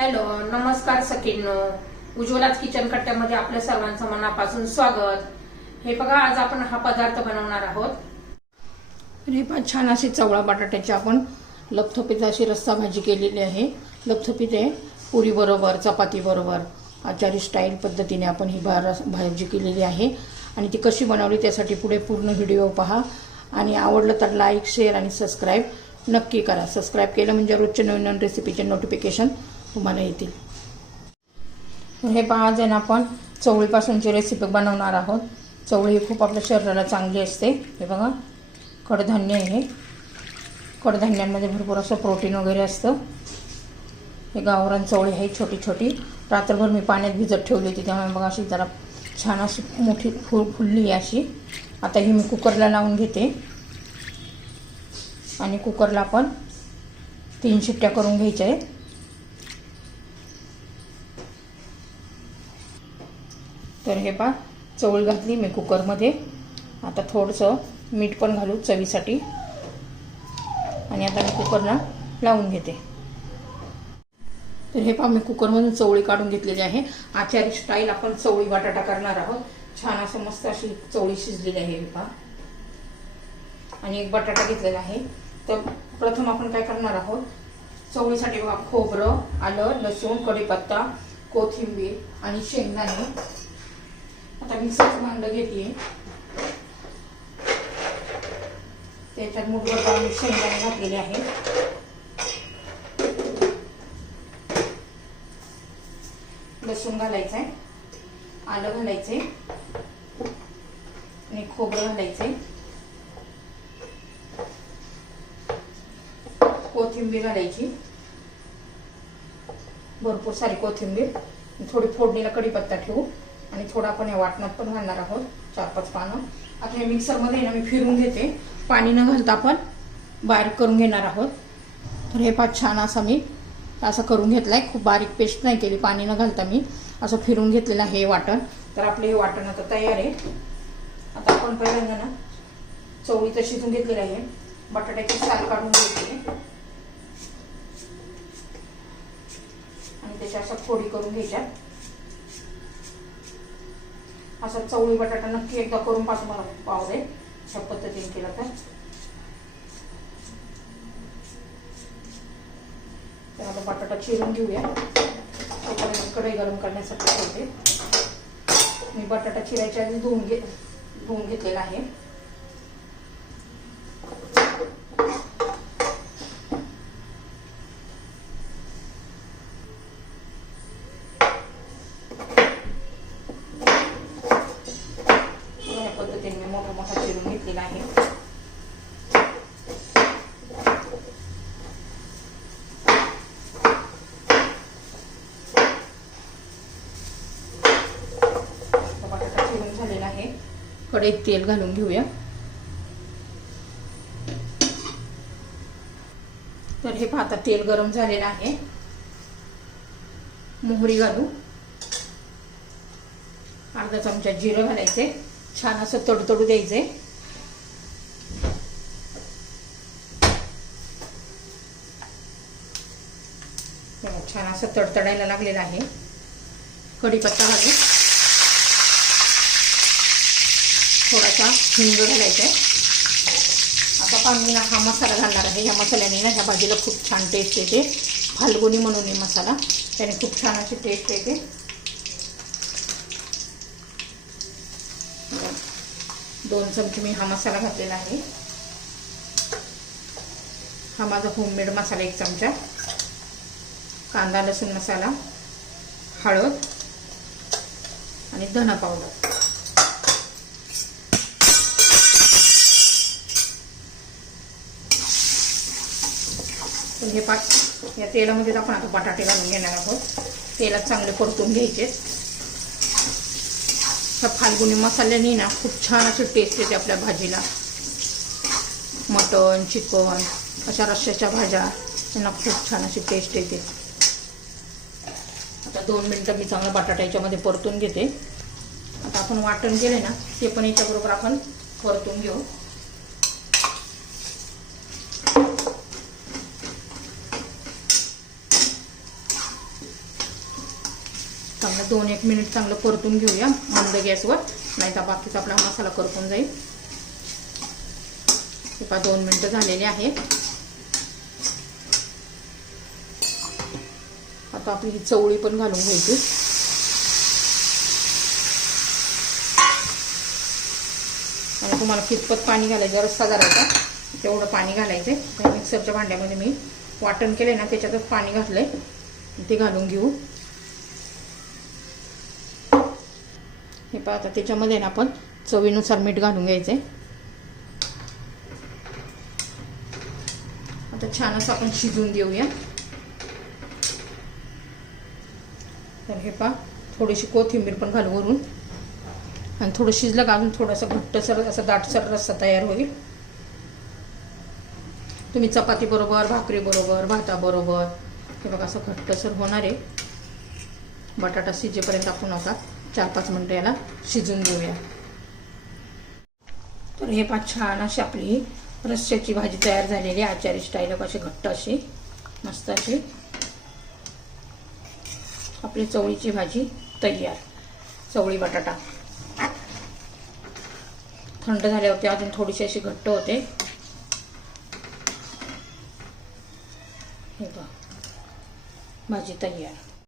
Hello, नमस्कार सखींनो. उज्ज्वलाच kitchen कट्ट्यामध्ये आपल्या सर्वांचं मनापासून स्वागत. हे बघा, आज आपण हा पदार्थ बनवणार आहोत. हे पण छान अशी चवळा बटाट्याची आपण लपथपीत अशी रस्सा भाजी केलेली आहे. लपथपीत आहे, पुरी बरोबर, चपाती बरोबर आचारी स्टाईल पद्धतीने आपण ही भाजी केलेली आहे. आणि ती कशी बनवली त्यासाठी पुढे पूर्ण व्हिडिओ पहा. आणि आवडलं तर लाईक, शेअर आणि सबस्क्राईब नक्की करा. सबस्क्राईब केलं म्हणजे रोजच्या नवीन नवीन रेसिपीचे नोटिफिकेशन तुम्हाला येतील. हे पहा, आज आहे ना आपण चवळीपासूनची रेसिपी बनवणार आहोत. चवळी ही खूप आपल्या शरीराला चांगली असते. हे बघा, कडधान्य आहे. कडधान्यांमध्ये भरपूर असं प्रोटीन वगैरे असतं. हे गावरान चवळी आहे, छोटी छोटी. रात्रभर मी पाण्यात भिजत ठेवली होती, त्यामुळे बघा अशी जरा छान अशी मोठी फुलली अशी. आता ही मी कुकरला लावून घेते आणि कुकरला आपण 3 शिट्ट्या करून घ्यायच्या आहेत. तर हे पहा, चवळी घातली मी कुकरमध्ये. आता थोडंसं मीठ पण घालू चवीसाठी. आणि आता मी कुकरला लावून घेते. तर हे पहा, मी कुकरमधून चवळी काढून घेतलेली आहे. आचारी स्टाईल आपण चवळी बटाटा करणार आहोत. छान असं मस्त अशी चवळी शिजलेली आहे. हे पहा, आणि एक बटाटा घेतलेला आहे. तर प्रथम आपण काय करणार आहोत, चवळीसाठी बघा, खोबरं, आलं, लसूण, कढीपत्ता, कोथिंबीर आणि शेंगदाणे. आता मिक्सरचं भांडं घेते, त्याच्यात मुठभर शेंगदाणे घातलेले आहे. लसूण घालायचंय, आलं घालायचंय आणि खोबरं घालायचंय. कोथिंबीर घालायची, भरपूर सारी कोथिंबीर. थोडी फोडणीला कढीपत्ता ठेवू आणि थोडा आपण या वाटणात पण घालणार आहोत, 4-5 पानं. आता हे मिक्सरमध्ये ना मी फिरून घेते. पाणी न घालता आपण बारीक करून घेणार आहोत. तर हे पाच छान असा मी असं करून घेतलाय. खूप बारीक पेस्ट नाही केली, पाणी न घालता मी असं फिरून घेतलेलं आहे हे वाटण. तर आपलं हे वाटण आता तयार आहे. आता आपण पहिल्यांदा ना चवळी तर शिजून घेतलेली आहे. बटाट्याची साल काढून घ्यायची आणि त्याच्या अशा फोडी करून घ्यायच्या. असा चवळी बटाटा नक्की एकदा करून पाहतो, मला खूप आवडेल अशा पद्धतीने केला तर. आता बटाटा चिरून घेऊया. कढई गरम करण्यासाठी ठेवते मी. बटाटा चिरायच्या आधी धुवून घेतलेला आहे. या पद्धतीने मी मोठा चिरून घेतलेला आहे. कढईत तेल घालून घेऊया. तर हे पाहता, तेल गरम झालेलं आहे. मोहरी घालू, अर्धा चमचा जिरं घालायचे. छान असं तडतडू द्यायचे. छान असं तडतडायला लागलेलं आहे. कढीपत्ता घालू, थोडासा हिंग घालायचा आहे. आता पाणी ना हा मसाला घालणार आहे. ह्या मसाल्याने ना ह्या भाजीला खूप छान टेस्ट येते. फाल्गुनी म्हणून हे मसाला, त्याने खूप छान अशी टेस्ट येते. 2 चमचे मी हा मसाला घातलेला आहे. हा माझा होममेड मसाला 1 चमचा. कांदा लसूण मसाला, हळद आणि धना पावडर. तर हे या तेलामध्ये आपण आता बटाटे घालून घेणार आहोत. तेलात चांगले परतून घ्यायचे. ह्या फाल्गुनी मसाल्याने ना खूप छान अशी टेस्ट येते आपल्या भाजीला. मटण, चिकन अशा रश्श्याच्या भाज्या त्यांना खूप छान अशी टेस्ट येते. आता 2 मिनटं मी चांगलं बटाटा याच्यामध्ये परतून घेते. आता आपण वाटण केले ना ते पण याच्याबरोबर आपण परतून घेऊ. चांगलं 2-1 मिनिट चांगलं परतून घेऊया मंद गॅसवर, नाहीतर बाकीचा आपला मसाला करपून जाईल. हे पहा 2 मिनिटं झालेली आहे. आता आपली ही चवळी पण घालून घ्यायची. आणि तुम्हाला कितपत पाणी घालायचं, रस्सा करायचा तेवढं पाणी घालायचं. त्या मिक्सरच्या भांड्यामध्ये मी वाटण केले ना त्याच्यातच पाणी घातलंय, ते घालून घेऊ. हे पहा आता त्याच्यामध्ये ना आपण चवीनुसार मीठ घालून घ्यायचंय. आता छान असं आपण शिजवून देऊया. तर हे पहा थोडीशी कोथिंबीर पण घालू वरून, आणि थोडं शिजलं का अजून थोडंसं घट्टसर असं दाटसर रस्सा तयार होईल. तुम्ही चपाती बरोबर, भाकरी बरोबर, भाताबरोबर हे बघा असं घट्टसर होणार आहे. बटाटा शिजेपर्यंत टाकू नका, 4-5 मिनिटं याला शिजून घेऊया. तर हे पहा छान अशी आपली रस्स्याची भाजी तयार झालेली आहे. आचारी स्टाईल अशी घट्ट अशी मस्त अशी आपली चवळीची भाजी तयार. चवळी बटाटा थंड झाल्यावरती अजून थोडीशी अशी घट्ट होते. हे पहा भाजी तयार.